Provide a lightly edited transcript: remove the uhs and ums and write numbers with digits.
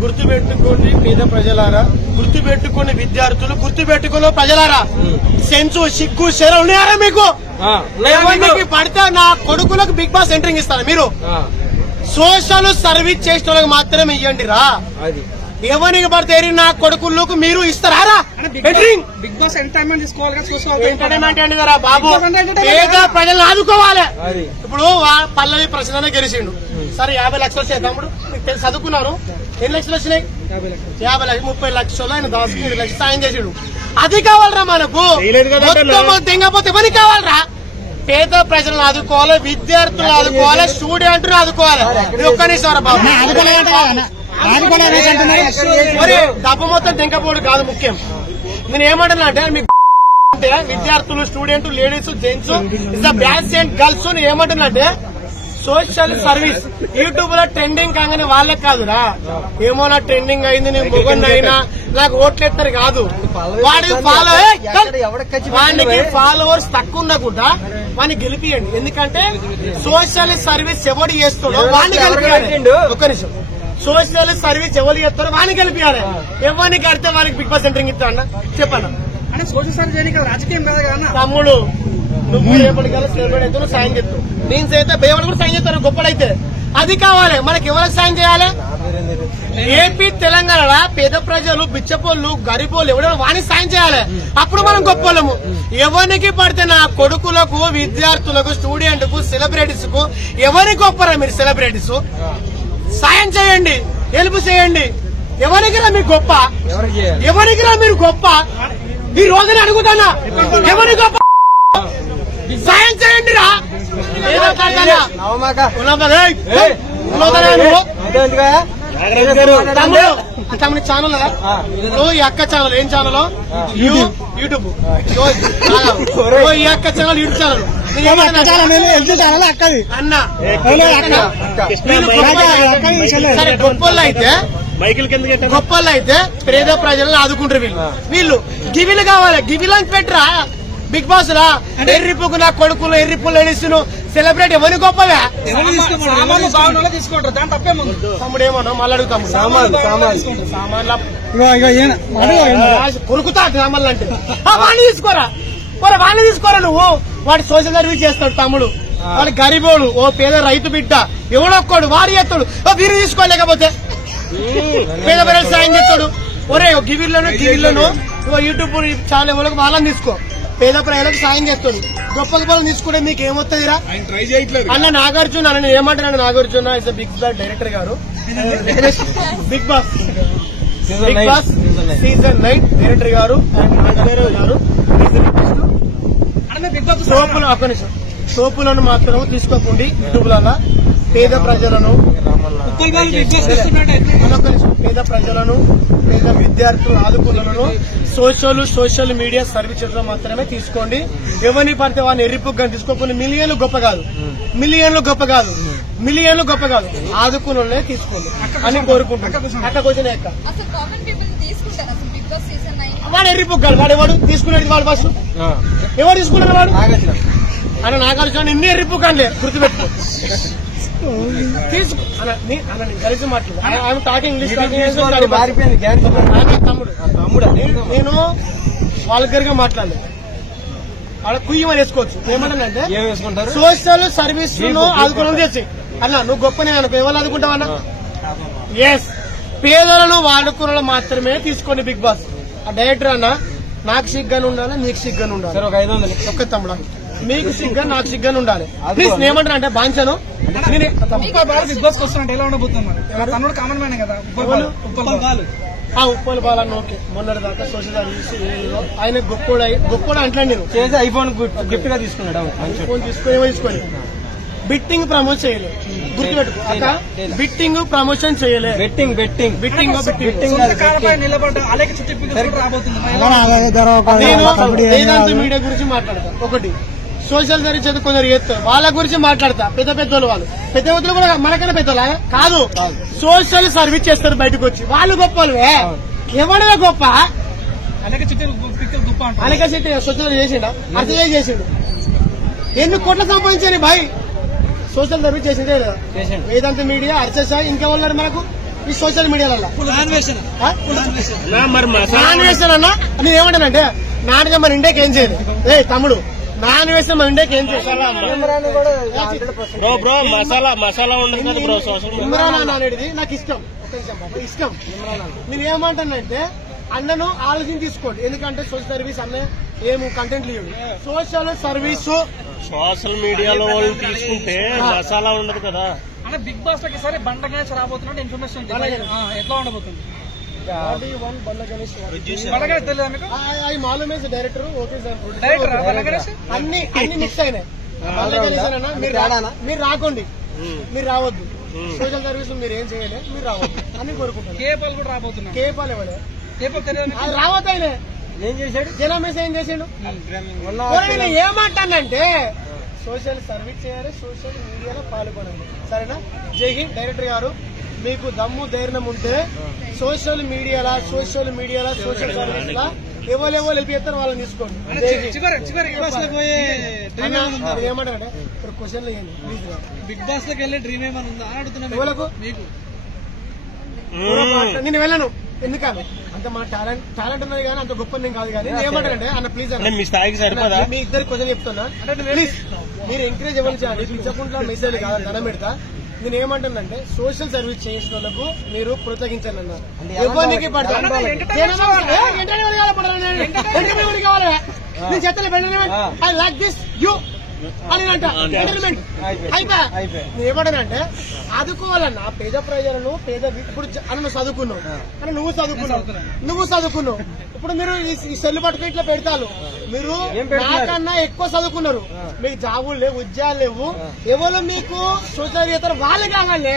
గుర్తుపెట్టుకోండి పేద ప్రజలారా, గుర్తుపెట్టుకోండి విద్యార్థులు, గుర్తుపెట్టుకున్న ప్రజలారా, సెన్సు సిగ్గు శరం ఉన్నారా మీకు? ఎవరికి పడితే నా కొడుకులకు బిగ్ బాస్ ఎంట్రింగ్ ఇస్తారా మీరు? సోషల్ సర్వీస్ చేసిన వాళ్ళకి మాత్రమే ఇవ్వండి రా. ఎవరికి పడితే నా కొడుకులకు మీరు ఇస్తారా ఎంట్రింగ్? బిగ్ బాస్ ఎంటర్టైన్మెంట్ తీసుకోవాలి, ఎంటర్టైన్మెంట్ అండి కదా బాబు. పేద ప్రజలను ఆదుకోవాలి. ఇప్పుడు పల్లవి ప్రశ్న గెలిచిండు, సరే 50 లక్షలు వచ్చాయి తమ్ముడు, చదువుకున్నారు, ఎన్ని లక్షలు వచ్చినాయి? 50 లక్షలు, 30 లక్షలు ఆయన దాసుకు 7 లక్షలు సాయం చేసాడు. అది కావాలరా మనకు, తెంగపోతే ఎవరికి కావాలరా? పేద ప్రజలను ఆదుకోవాలి, విద్యార్థులను ఆదుకోవాలి, స్టూడెంట్ ఆదుకోవాలి. ఒక్క నిమిషం బాబు, డబ్బు మొత్తం తెంకపోవడం కాదు ముఖ్యం. నేను ఏమంటున్నా అంటే మీకు విద్యార్థులు, student, ladies, gents, boys and girls ఏమంటున్నా అంటే సోషల్ సర్వీస్ యూట్యూబ్ లో ట్రెండింగ్ కాగానే వాళ్ళే కాదురా, ఏమో నా ట్రెండింగ్ అయింది నేను మొగన్ అయినా నాకు ఓట్లేస్తారు కాదు. వాడికి ఫాలోవర్స్ తక్కువ ఉండకుండా వాడిని గెలిపియండి. ఎందుకంటే సోషల్ సర్వీస్ ఎవరు చేస్తాడో వాడిని గెలిపియండి. ఒక్క నిమిషం, సోషల్ సర్వీస్ ఎవరు చేస్తారో వాడిని గెలిపియాలి. ఎవరిని కడితే వారికి బిగ్ బాస్ ఎంట్రింగ్ ఇస్తా అన్న చెప్పన్నా. సోషల్ సర్వీస్ రాజకీయం తమ్ముడు, నువ్వు రేపటికల్లా సెలబ్రేట్ అయితే నువ్వు సాయం చేస్తావు, నేను అయితే బేవడు కూడా సాయం చేస్తాను గొప్పడైతే. అది కావాలి మనకి. ఎవరికి సాయం చేయాలి? ఏపీ తెలంగాణ పేద ప్రజలు, బిచ్చపోళ్ళు, గరీబోళ్ళు ఎవడో వానికి సాయం చేయాలి. అప్పుడు మనం గొప్పలము. ఎవరికి పడితే నా కొడుకులకు, విద్యార్థులకు, స్టూడెంట్ కు, సెలబ్రిటీస్ కు ఎవరికి గొప్పరా మీరు? సెలబ్రిటీస్ సాయం చేయండి, హెల్ప్ చేయండి. ఎవరికి రా మీకు గొప్ప? ఎవరికి రా మీరు గొప్ప? ఈ రోజున అడుగుతానా, ఎవరి గొప్ప? సాయం చేయండి రా. తమ్ముడి ఛానల్ ఈ అక్క ఛానల్ ఏం ఛానల్? యూట్యూబ్. ఈ అక్క ఛానల్ యూట్యూబ్ ఛానల్ అన్న. సరే గొప్పళ్ళు అయితే పేద ప్రజలను ఆదుకుంటారు వీళ్ళు. గివిలు కావాలి, గివిలని పెట్టరా బిగ్ బాస్ లా. ఎర్రిపుకు నా కొడుకులు, ఎర్రిపులు ఎడిస్తును సెలబ్రేట్ ఎవరి గొప్పగా తమ్ముడు ఏమన్నా మళ్ళీ అడుగుతాము. కొరుకుతా సామాన్లు అంటే వాడిని తీసుకోరా, వాడిని తీసుకోరా. నువ్వు వాడి సోషల్ సర్వీస్ చేస్తాడు తమ్ముడు, వాడి గరీబోడు, ఓ పేద రైతు బిడ్డ ఎవడొక్కడు వాడి చేస్తాడు. వీరు తీసుకోలేకపోతే పేద ప్రజలు సాయం చేస్తాడు. ఒరే గివిల్లోను యూట్యూబ్ ఛానల్ ఎవరికి వాళ్ళని తీసుకో, పేద ప్రజలకు సాయం చేస్తాడు. గొప్ప గొప్పలు తీసుకుంటే మీకు ఏమొస్తుందిరా అన్న? నాగార్జున అన్న ఏమంటున్నాడు? Nagarjuna is big boss director గారు, బిగ్ బాస్ సీజన్ 9 డైరెక్టర్ గారు గారు. సోపులు ఒక్క నిమిషం, సోపులను మాత్రం తీసుకోకండి యూట్యూబ్లలో. పేద ప్రజలను, పేద ప్రజలను, పేద విద్యార్థులు ఆదుకులను సోషల్ మీడియా సర్వీసెస్ లో మాత్రమే తీసుకోండి. ఎవరిని పడితే వాడిని ఎర్రిపుగ్గా తీసుకోకుండా మిలియన్లు గొప్ప కాదు, మిలియన్లు గొప్ప కాదు, మిలియన్లు గొప్ప కాదు, ఆదుకునే తీసుకోండి అని కోరుకుంటున్నాను. అక్క కొంచెం అక్క వాడు ఎర్రిపుగ్గాడు, వాడు ఎవడు తీసుకునేది? వాడు ఫస్ట్ ఎవరు తీసుకున్నాడు? వాడు అన్న నాగార్జున ఇన్ని ఎర్రిపుగ్గాలే గుర్తుపెట్టుకో. కలిసి మాట్లాడు టాకింగ్ ఇంగ్లీష్ తమ్ముడు. నేను వాళ్ళ మాట్లాడలేదు, వాళ్ళ కుయ్యమని వేసుకోవచ్చు. ఏమంటానంటే సోషల్ సర్వీస్ ఆదుకోవడం చేసి అన్న నువ్వు గొప్పనే అనుకో, ఎవరు ఆదుకుంటావన్నా? ఎస్, పేదలను వాడుకున్న మాత్రమే తీసుకోండి బిగ్ బాస్. ఆ డైరెక్టర్ అన్న నాకు సిగ్గాను ఉండాలి, నీకు సిగ్గాను ఉండాలి. ఒక 500 ఒక్క తమ్ముడు, మీకు సిగ్గా నాకు సిగ్గాను ఉండాలి. ప్లీజ్ ఏమంటారు అంటే బాంచాను బిగ్ బాస్ వస్తున్నట్టు ఎలా ఉండబోతున్నాడు? కామన్ మ్యాన్ కదా ఉప్పల్ బాలన్న. ఓకే, మొన్నటి దాకా సోషల్ సర్వీస్ ఆయన గొప్పోడు అంటాను నేను. ఐఫోన్ గిఫ్ట్ గా తీసుకున్నాడు, ఐఫోన్ తీసుకోండి. బిట్టింగ్ ప్రమోట్ చేయలేదు, గుర్తుపెట్టుకో అక్క. బిట్టింగ్ ప్రమోషన్ చేయలేదు, బెట్టింగ్ వేదాంత మీడియా గురించి మాట్లాడతా. ఒకటి సోషల్ సర్వీస్ అయితే కొందరు చేస్తారు, వాళ్ళ గురించి మాట్లాడతా. పెద్ద పెద్దోళ్ళు, వాళ్ళు పెద్ద పెద్దలు కూడా మనకన్నా పెద్దలా కాదు, సోషల్ సర్వీస్ చేస్తారు బయటకు వచ్చి. వాళ్ళు గొప్పలు, ఎవడగా గొప్ప? అనేక చెట్టు సోషల్ చేసిండా? అర్థం చేసిండు. 8 కోట్లు సంపాదించాను భాయ్ సోషల్ సర్వీస్ చేసిందే లేదా? వేదాంత మీడియా, అర్చస, ఇంకెవరు మనకు ఈ సోషల్ మీడియాలలో నాన్ వేషన్ అన్నా. నేను ఏమంటానంటే నాన్ మన ఇండియాకి ఏం చేయదు. తమ్ముడు నాన్ వేషన్ మన ఇండియాకి ఏం చేయదు. ఇమ్రాన్ అన్న అనేది నాకు ఇష్టం. ఇష్టం. నేను ఏమంటానంటే అన్నను ఆలోచన తీసుకోండి. ఎందుకంటే సోషల్ సర్వీస్ అన్న ఏం కంటెంట్ లేదు. సోషల్ సర్వీస్ సోషల్ మీడియాలో వాళ్ళు తీసుకుంటే మసాలా ఉండదు కదా. అంటే బిగ్ బాస్ లోకి సరే బండ గణేష్ రాబోతున్నట్టు ఇన్ఫర్మేషన్ ఎట్లా ఉండబోతుంది? డైరెక్టర్ ఓకే సార్, అన్ని మిక్స్ అయినాయి. మీరు రాకండి, మీరు రావద్దు. సోషల్ సర్వీస్ మీరు ఏం చేయలేదు, మీరు రావద్దు అని కోరుకుంటారు. కేపాల్ కూడా రాబోతున్నారు. కేపాల్ ఎవరే రావద్దు. ఆయన ఏం చేశాడు? జనమేసి ఏం చేశాడు? ఏమంటానంటే సోషల్ సర్వీస్ చేయాలి, సోషల్ మీడియాలో పాల్గొనాలి. సరేనా? జై హింద్. డైరెక్టర్ గారు మీకు దమ్ము ధైర్యం ఉంటే సోషల్ మీడియాలో సోషల్ సర్వీస్ లా ఎవరు వెళ్ళిపోతారు వాళ్ళని తీసుకోండి. ఏమంటారంటే ఇప్పుడు క్వశ్చన్లు ఏంటి ప్లీజ్. బిగ్ బాస్ లోకి వెళ్ళే డ్రీమ్ ఏమైనా ఉందా అని అడుగుతున్నా. మీకు నేను వెళ్ళను. ఎందుకని అంత మా టాలెంట్ ఉన్నది కానీ అంత గొప్ప నేను కాదు. కానీ ఏమంటారంటే అన్న ప్లీజ్ అన్న మీ స్థాయికి సరిపోదా? మీ ఇద్దరు క్వశ్చన్ చెప్తున్నా. ప్లీజ్ మీరు ఎంకరేజ్ ఇవ్వాలి చేయాలి. పిచ్చకుండా మెసేజ్ కాదు ధనం పెడతా. నేను ఏమంటానంటే సోషల్ సర్వీస్ చేసిన వాళ్ళకు మీరు ప్రోత్సహించాలి అన్నారు. ఎవరికి పడతాను కావాలి నేను చెప్తాను. ఐ లైక్ దిస్ యూ అని అంట ఎంటర్టైన్మెంట్ అయిపోయా. నేను ఏమంటానంటే ఆదుకోవాలన్నా పేద ప్రజలను. పేద ఇప్పుడు అని నువ్వు చదువుకున్నావు అని నువ్వు చదువుకున్నావు. ఇప్పుడు మీరు ఈ సెల్ పట్టుకుని ఇట్లా పెడతారు. మీరు నాకన్నా ఎక్కువ చదువుకున్నారు. మీకు జాబులు లేవు, ఉద్యోగాలు లేవు. ఎవరు మీకు సోషల్ వాళ్ళకి కావాలి.